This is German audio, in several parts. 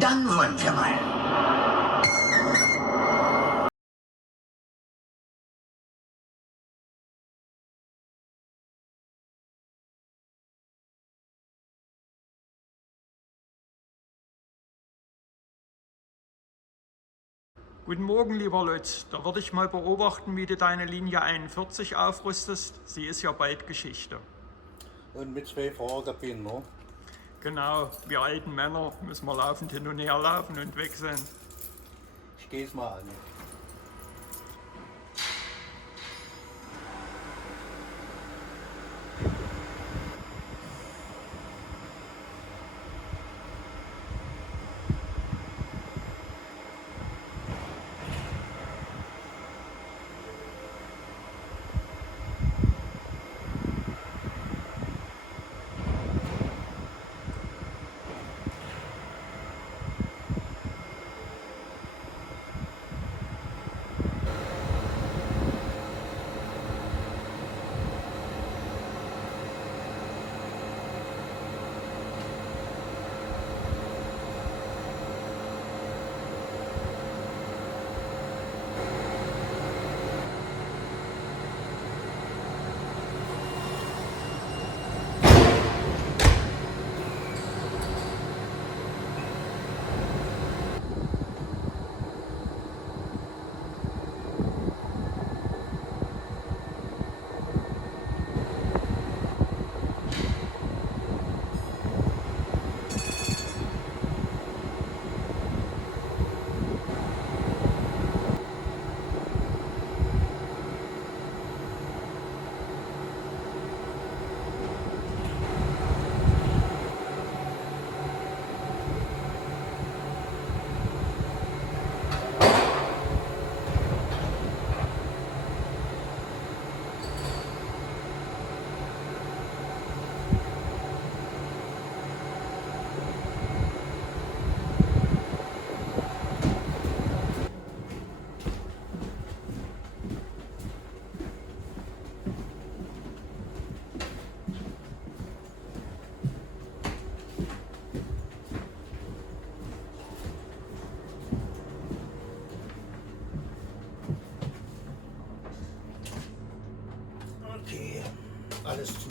Dann wollen wir mal. Guten Morgen, lieber Lutz. Da würde ich mal beobachten, wie du deine Linie 41 aufrüstest. Sie ist ja bald Geschichte. Und mit 2 Fahrerkabinen, ne? Genau, wir alten Männer müssen wir laufend hin und her laufen und wechseln. Ich gehe es mal an. Okay, alles zu.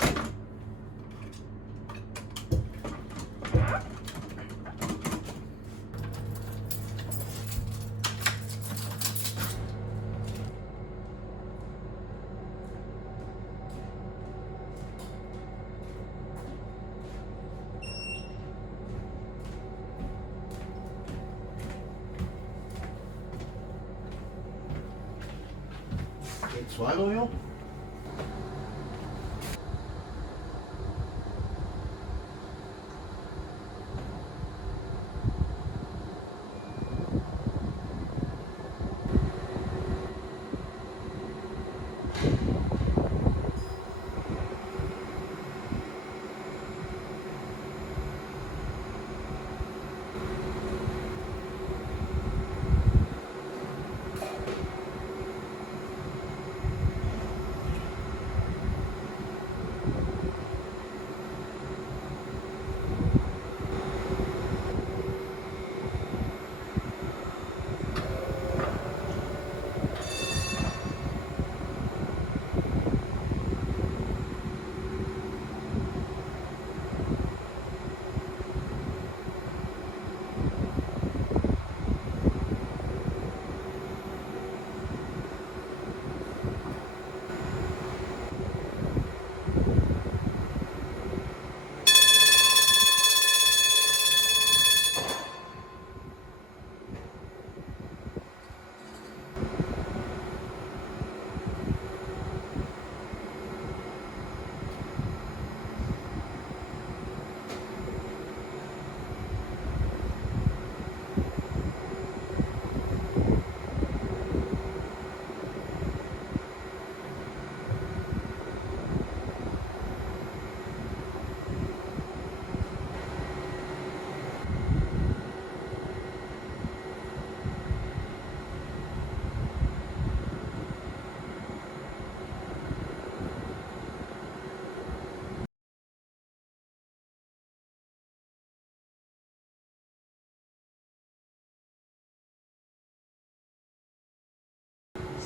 Geht's weiter hier?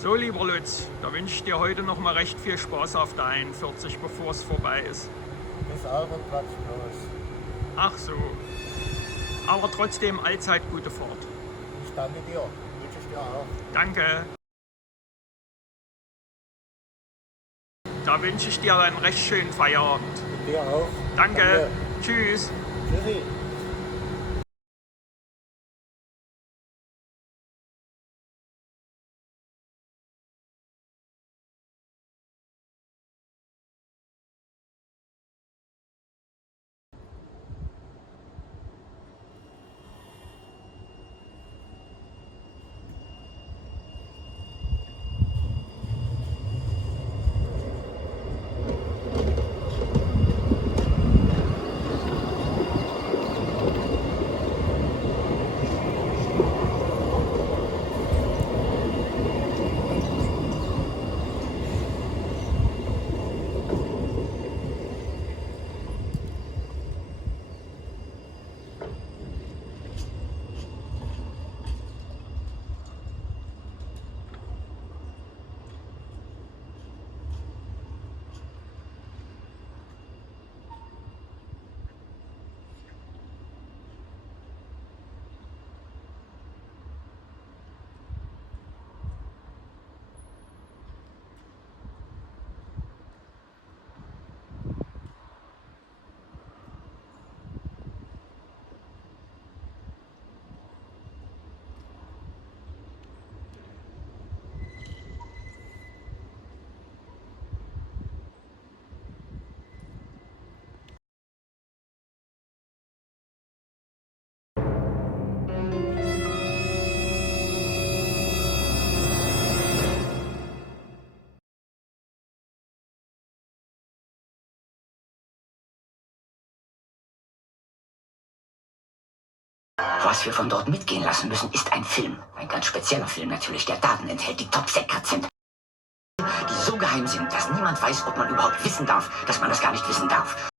So, lieber Lutz, da wünsche ich dir heute noch mal recht viel Spaß auf der 41, bevor es vorbei ist. Das Auto platzt bloß. Ach so. Aber trotzdem allzeit gute Fahrt. Ich danke dir. Wünsche ich dir auch. Danke. Da wünsche ich dir einen recht schönen Feierabend. Dir auch. Danke. Tschüss. Tschüssi. Was wir von dort mitgehen lassen müssen, ist ein Film. Ein ganz spezieller Film natürlich, der Daten enthält, die Top-Secret sind. Die so geheim sind, dass niemand weiß, ob man überhaupt wissen darf, dass man das gar nicht wissen darf.